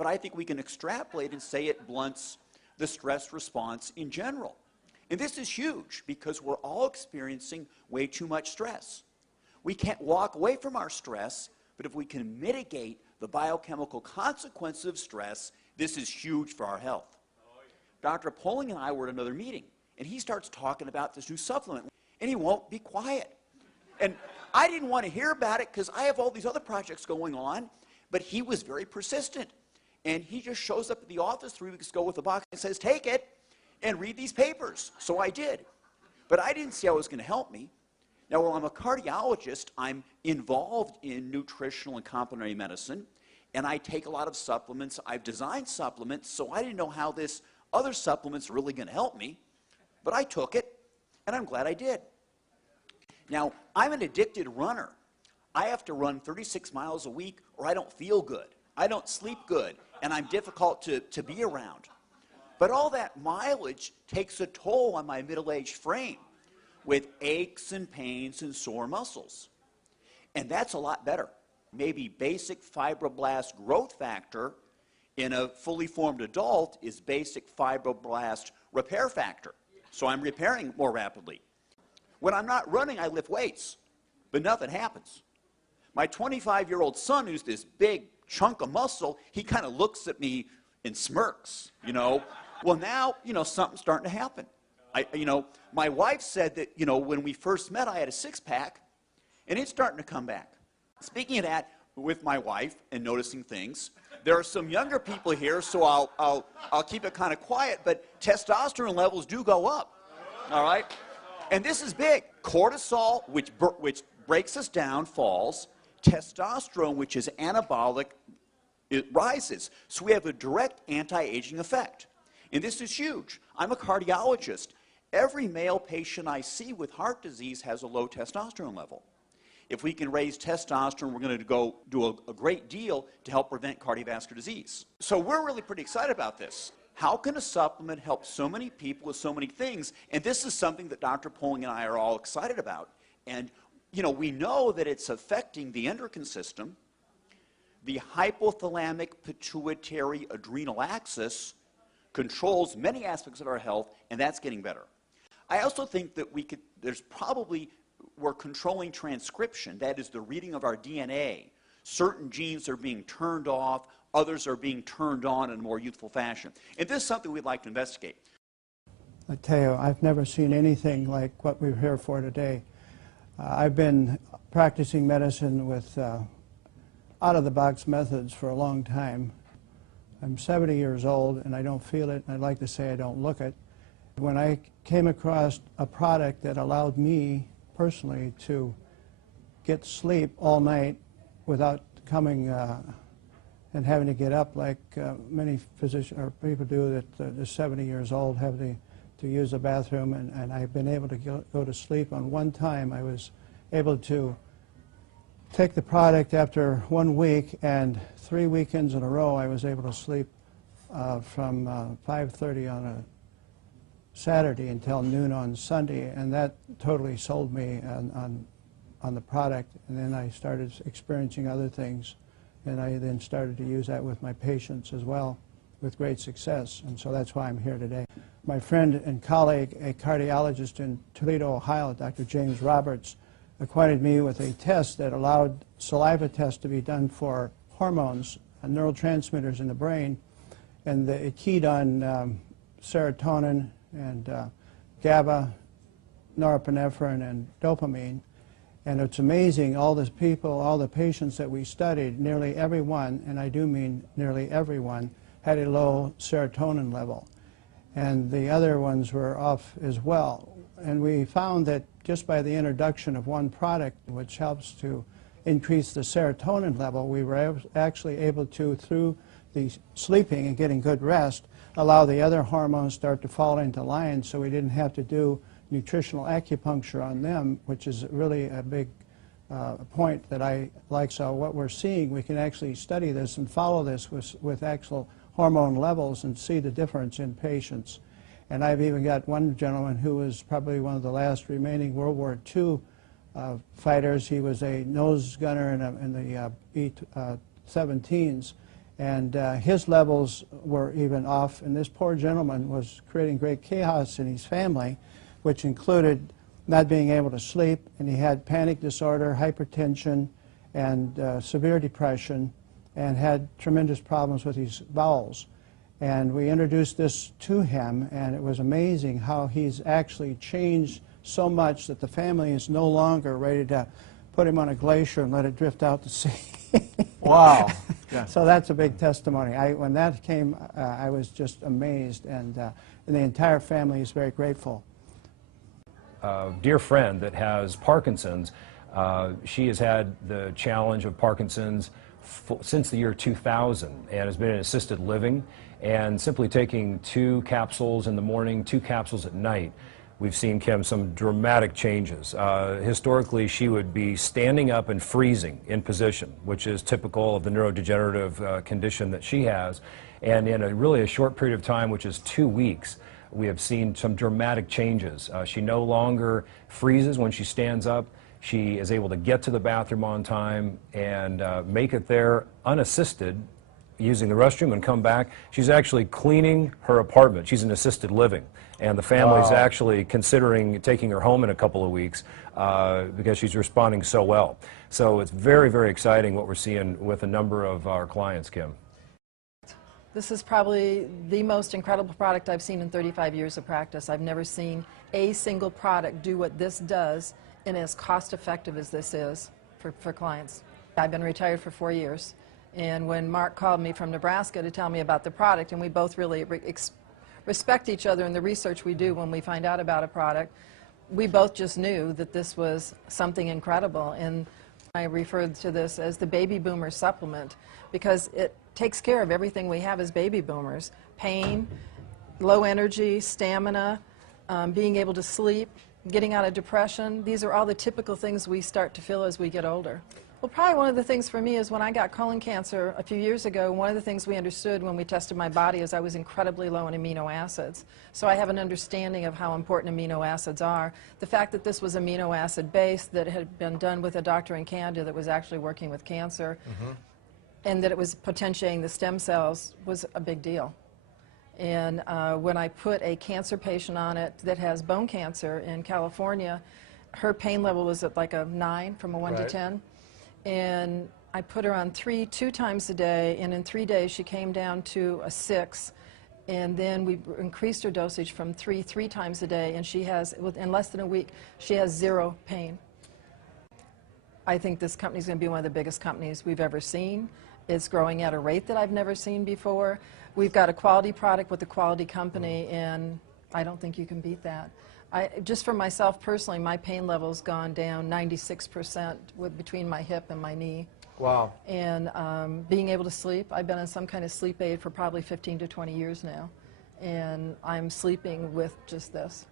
but I think we can extrapolate and say it blunts the stress response in general. And this is huge because we're all experiencing way too much stress. We can't walk away from our stress, but if we can mitigate the biochemical consequences of stress, this is huge for our health. Dr. Poling and I were at another meeting, and he starts talking about this new supplement, and he won't be quiet. And I didn't want to hear about it because I have all these other projects going on, but he was very persistent. And he just shows up at the office 3 weeks ago with a box and says, take it and read these papers. So I did. But I didn't see how it was going to help me. Now, while I'm a cardiologist, I'm involved in nutritional and complementary medicine, and I take a lot of supplements. I've designed supplements, so I didn't know how this other supplement's really going to help me. But I took it, and I'm glad I did. Now, I'm an addicted runner. I have to run 36 miles a week or I don't feel good. I don't sleep good, and I'm difficult to be around. But all that mileage takes a toll on my middle-aged frame with aches and pains and sore muscles. And that's a lot better. Maybe basic fibroblast growth factor in a fully formed adult is basic fibroblast repair factor. So I'm repairing more rapidly. When I'm not running, I lift weights, but nothing happens. My 25-year-old son, who's this big chunk of muscle, he kind of looks at me and smirks, you know. Well, now, you know, something's starting to happen. My wife said that, you know, when we first met, I had a six-pack, and it's starting to come back. Speaking of that, with my wife and noticing things, there are some younger people here, so I'll keep it kind of quiet, but testosterone levels do go up, all right? And this is big. Cortisol, which breaks us down, falls. Testosterone, which is anabolic, it rises. So we have a direct anti-aging effect. And this is huge. I'm a cardiologist. Every male patient I see with heart disease has a low testosterone level. If we can raise testosterone, we're going to go do a great deal to help prevent cardiovascular disease. So we're really pretty excited about this. How can a supplement help so many people with so many things? And this is something that Dr. Poling and I are all excited about. And, you know, we know that it's affecting the endocrine system, the hypothalamic pituitary adrenal axis controls many aspects of our health, and that's getting better. I also think that we're controlling transcription, that is the reading of our DNA. Certain genes are being turned off, others are being turned on in a more youthful fashion. And this is something we'd like to investigate. I tell you, I've never seen anything like what we're here for today. I've been practicing medicine with out-of-the-box methods for a long time. I'm 70 years old and I don't feel it, and I'd like to say I don't look it. When I came across a product that allowed me personally to get sleep all night without coming and having to get up like many physicians or people do that are 70 years old, have to use the bathroom, and I've been able to go to sleep. On one time I was able to take the product after 1 week, and 3 weekends in a row I was able to sleep from 5:30 on a Saturday until noon on Sunday, and that totally sold me on the product. And then I started experiencing other things, and I then started to use that with my patients as well with great success, and so that's why I'm here today. My friend and colleague, a cardiologist in Toledo, Ohio, Dr. James Roberts, acquainted me with a test that allowed saliva tests to be done for hormones and neurotransmitters in the brain, and it keyed on serotonin and GABA, norepinephrine, and dopamine. And it's amazing, all the people, all the patients that we studied, nearly everyone, and I do mean nearly everyone, had a low serotonin level. And the other ones were off as well. And we found that just by the introduction of one product, which helps to increase the serotonin level, we were actually able to, through the sleeping and getting good rest, allow the other hormones start to fall into line, so we didn't have to do nutritional acupuncture on them, which is really a big point that I like. So what we're seeing, we can actually study this and follow this with actual hormone levels and see the difference in patients. And I've even got one gentleman who was probably one of the last remaining World War II fighters. He was a nose gunner in the B-17s, And his levels were even off, and this poor gentleman was creating great chaos in his family, which included not being able to sleep, and he had panic disorder, hypertension, and severe depression, and had tremendous problems with his bowels. And we introduced this to him, and it was amazing how he's actually changed so much that the family is no longer ready to put him on a glacier and let it drift out to sea. Wow. Yeah. So that's a big testimony. When that came, I was just amazed, and the entire family is very grateful. A dear friend that has Parkinson's, she has had the challenge of Parkinson's since the year 2000 and has been in assisted living, and simply taking 2 capsules in the morning, 2 capsules at night, we've seen, Kim, some dramatic changes. Historically, she would be standing up and freezing in position, which is typical of the neurodegenerative condition that she has. And in really a short period of time, which is 2 weeks, we have seen some dramatic changes. She no longer freezes when she stands up. She is able to get to the bathroom on time and make it there unassisted, using the restroom, and come back. She's actually cleaning her apartment. She's in assisted living, and the family's actually considering taking her home in a couple of weeks because she's responding so well. So it's very, very exciting what we're seeing with a number of our clients, Kim. This is probably the most incredible product I've seen in 35 years of practice. I've never seen a single product do what this does and as cost-effective as this is for clients. I've been retired for 4 years. And when Mark called me from Nebraska to tell me about the product, and we both really respect each other in the research we do when we find out about a product, we both just knew that this was something incredible. And I referred to this as the baby boomer supplement because it takes care of everything we have as baby boomers: pain, low energy, stamina, being able to sleep, getting out of depression. These are all the typical things we start to feel as we get older. Well, probably one of the things for me is when I got colon cancer a few years ago, one of the things we understood when we tested my body is I was incredibly low in amino acids. So I have an understanding of how important amino acids are. The fact that this was amino acid based, that it had been done with a doctor in Canada that was actually working with cancer, and that it was potentiating the stem cells was a big deal. And when I put a cancer patient on it that has bone cancer in California, her pain level was at like a 9 from a 1 to 10. And I put her on 2 times a day, and in 3 days she came down to a 6. And then we increased her dosage from 3 times a day, and she has, in less than a week, she has 0 pain. I think this company is going to be one of the biggest companies we've ever seen. It's growing at a rate that I've never seen before. We've got a quality product with a quality company, and I don't think you can beat that. Just for myself personally, my pain level's gone down 96% between my hip and my knee. Wow. And being able to sleep, I've been on some kind of sleep aid for probably 15 to 20 years now. And I'm sleeping with just this.